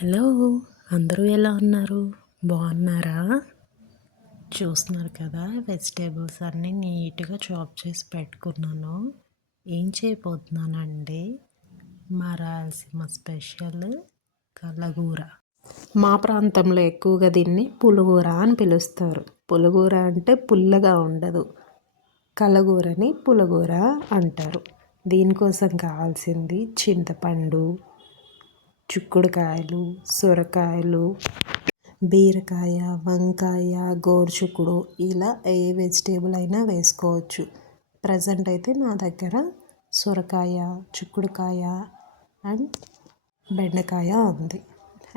Hello, అందరూ ఎలా ఉన్నారు? బాగున్నారా? చూస్తున్నారు కదా, వెజిటేబుల్స్ అన్నీ నీట్గా చాప్ చేసి పెట్టుకున్నాను. ఏం చేయబోతున్నానండి, మా రాయలసీమ స్పెషల్ కలగూర. మా ప్రాంతంలో ఎక్కువగా దీన్ని పులిహోర అని పిలుస్తారు. పులిహోర అంటే పుల్లగా ఉండదు, కలగూరని పులిహోర అంటారు. దీనికోసం కావాల్సింది చింతపండు, చిక్కుడుకాయలు, సొరకాయలు, బీరకాయ, వంకాయ, గోరుచిక్కుడు, ఇలా ఏ వెజిటేబుల్ అయినా వేసుకోవచ్చు. ప్రజెంట్ అయితే నా దగ్గర సొరకాయ, చిక్కుడుకాయ అండ్ బెండకాయ ఉంది.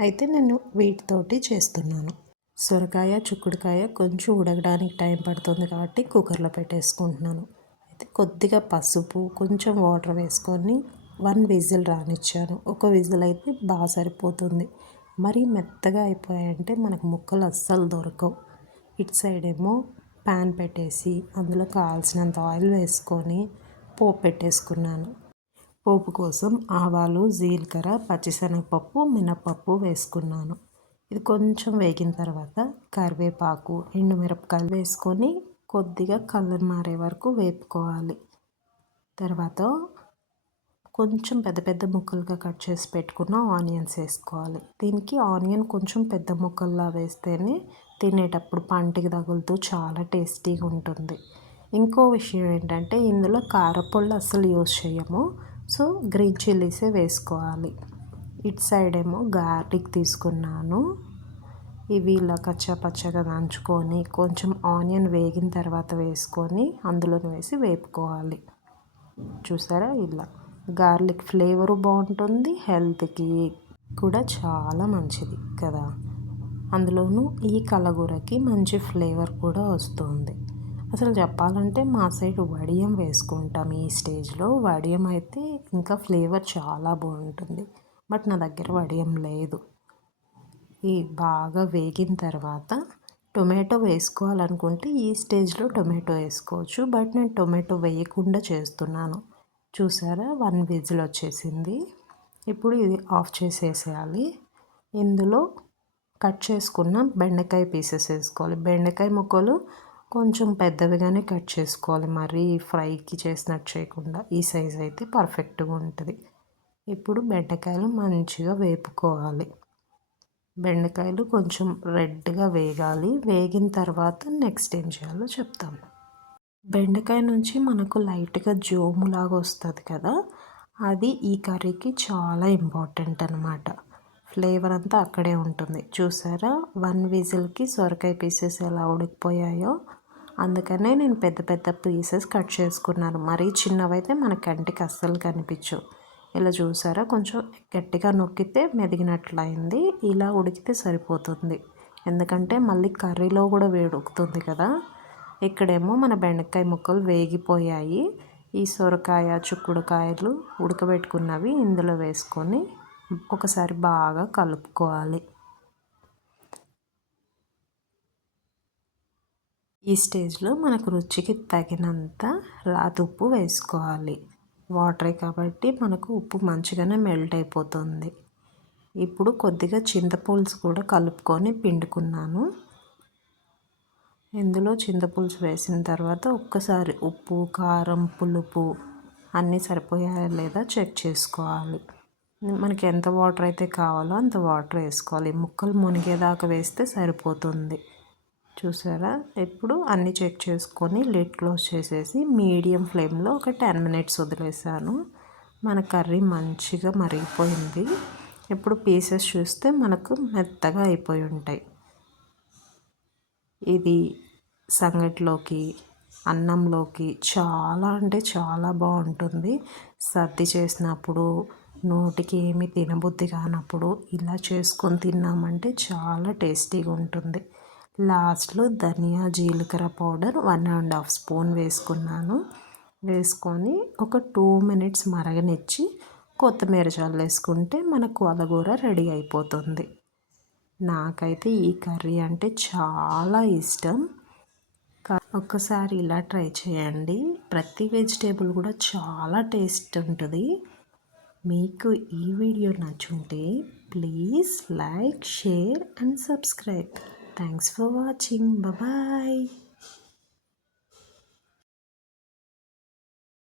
అయితే నేను వీటితోటి చేస్తున్నాను. సొరకాయ, చిక్కుడుకాయ కొంచెం ఉడకడానికి టైం పడుతుంది కాబట్టి కుక్కర్లో పెట్టేసుకుంటున్నాను. అయితే కొద్దిగా పసుపు, కొంచెం వాటర్ వేసుకొని 1 విజిల్ రానిచ్చాను. ఒక విజిల్ అయితే బాగా సరిపోతుంది. మరీ మెత్తగా అయిపోయాయంటే మనకు ముక్కలు అస్సలు దొరకవు. ఇటు సైడ్ ఏమో ప్యాన్ పెట్టేసి అందులో కావాల్సినంత ఆయిల్ వేసుకొని పోపు పెట్టేసుకున్నాను. పోపు కోసం ఆవాలు, జీలకర్ర, పచ్చిశనగపప్పు, మినపప్పు వేసుకున్నాను. ఇది కొంచెం వేగిన తర్వాత కరివేపాకు, ఎండుమిరపకాయలు వేసుకొని కొద్దిగా కలర్ మారే వరకు వేపుకోవాలి. తర్వాత కొంచెం పెద్ద పెద్ద ముక్కలుగా కట్ చేసి పెట్టుకున్న ఆనియన్స్ వేసుకోవాలి. దీనికి ఆనియన్ కొంచెం పెద్ద ముక్కల్లా వేస్తేనే తినేటప్పుడు పంటికి తగులుతూ చాలా టేస్టీగా ఉంటుంది. ఇంకో విషయం ఏంటంటే ఇందులో కారపొళ్ళు అస్సలు యూజ్ చేయము. సో గ్రీన్ చిల్లీసే వేసుకోవాలి. ఇటు సైడ్ ఏమో గార్లిక్ తీసుకున్నాను. ఇవి ఇలా కచ్చా పచ్చగా దంచుకొని కొంచెం ఆనియన్ వేగిన తర్వాత వేసుకొని అందులో వేసి వేపుకోవాలి. చూసారా, ఇలా గార్లిక్ ఫ్లేవరు బాగుంటుంది, హెల్త్కి కూడా చాలా మంచిది కదా. అందులోనూ ఈ కలగూరకి మంచి ఫ్లేవర్ కూడా వస్తుంది. అసలు చెప్పాలంటే మా సైడ్ వడియం వేసుకుంటాం. ఈ స్టేజ్లో వడియం అయితే ఇంకా ఫ్లేవర్ చాలా బాగుంటుంది. బట్ నా దగ్గర వడియం లేదు. ఈ బాగా వేగిన తర్వాత టొమాటో వేసుకోవాలనుకుంటే ఈ స్టేజ్లో టొమాటో వేసుకోవచ్చు. బట్ నేను టొమాటో వేయకుండా చేస్తున్నాను. చూసారా, 1 విజిల్ వచ్చేసింది. ఇప్పుడు ఇది ఆఫ్ చేసేసేయాలి. ఇందులో కట్ చేసుకున్న బెండకాయ పీసెస్ వేసుకోవాలి. బెండకాయ ముక్కలు కొంచెం పెద్దవిగానే కట్ చేసుకోవాలి, మరీ ఫ్రైకి చేసినట్టు చేయకుండా. ఈ సైజ్ అయితే పర్ఫెక్ట్గా ఉంటుంది. ఇప్పుడు బెండకాయలు మంచిగా వేపుకోవాలి. బెండకాయలు కొంచెం రెడ్గా వేగాలి. వేగిన తర్వాత నెక్స్ట్ ఏం చేయాలో చెప్తాను. బెండకాయ నుంచి మనకు లైట్గా జోములాగా వస్తుంది కదా, అది ఈ కర్రీకి చాలా ఇంపార్టెంట్ అనమాట. ఫ్లేవర్ అంతా అక్కడే ఉంటుంది. చూసారా, 1 విజిల్కి సొరకాయ పీసెస్ ఎలా ఉడికిపోయాయో. అందుకనే నేను పెద్ద పెద్ద పీసెస్ కట్ చేసుకున్నాను. మరీ చిన్నవైతే మన కంటికి అస్సలు కనిపించవు. ఇలా చూసారా, కొంచెం గట్టిగా నొక్కితే మెదిగినట్లయింది. ఇలా ఉడికితే సరిపోతుంది. ఎందుకంటే మళ్ళీ కర్రీలో కూడా వేడుకుతుంది కదా. ఇక్కడేమో మన బెండకాయ ముక్కలు వేగిపోయాయి. ఈ సొరకాయ, చిక్కుడుకాయలు ఉడకబెట్టుకున్నవి ఇందులో వేసుకొని ఒకసారి బాగా కలుపుకోవాలి. ఈ స్టేజ్లో మనకు రుచికి తగినంత రాతుప్పు వేసుకోవాలి. వాటరే కాబట్టి మనకు ఉప్పు మంచిగానే మెల్ట్ అయిపోతుంది. ఇప్పుడు కొద్దిగా చింతపులుసు కూడా కలుపుకొని పిండుకున్నాను. ఇందులో చింతపులుసు వేసిన తర్వాత ఒక్కసారి ఉప్పు, కారం, పులుపు అన్నీ సరిపోయాయా లేదా చెక్ చేసుకోవాలి. మనకి ఎంత వాటర్ అయితే కావాలో అంత వాటర్ వేసుకోవాలి. ముక్కలు మునిగేదాకా వేస్తే సరిపోతుంది. చూసారా, ఇప్పుడు అన్నీ చెక్ చేసుకొని లిడ్ క్లోజ్ చేసేసి మీడియం ఫ్లేమ్లో ఒక 10 మినిట్స్ వదిలేసాను. మన కర్రీ మంచిగా మరిగిపోయింది. ఇప్పుడు పీసెస్ చూస్తే మనకు మెత్తగా అయిపోయి ఉంటాయి. ఇది సంగటిలోకి, అన్నంలోకి చాలా అంటే చాలా బాగుంటుంది. సర్ది చేసినప్పుడు, నోటికి ఏమి తినబుద్ధి కానప్పుడు ఇలా చేసుకొని తిన్నామంటే చాలా టేస్టీగా ఉంటుంది. లాస్ట్లో ధనియా, జీలకర్ర పౌడర్ 1.5 స్పూన్ వేసుకున్నాను. వేసుకొని ఒక 2 మినిట్స్ మరగనిచ్చి కొత్తిమీర చల్లేసుకుంటే మనకు కలగూర రెడీ అయిపోతుంది. నాకైతే ఈ కర్రీ అంటే చాలా ఇష్టం. ఒక్కసారి ఇలా ట్రై చేయండి. ప్రతి వెజిటేబుల్ కూడా చాలా టేస్ట్ ఉంటుంది. మీకు ఈ వీడియో నచ్చుంటే please like, share and subscribe. Thanks for watching. Bye.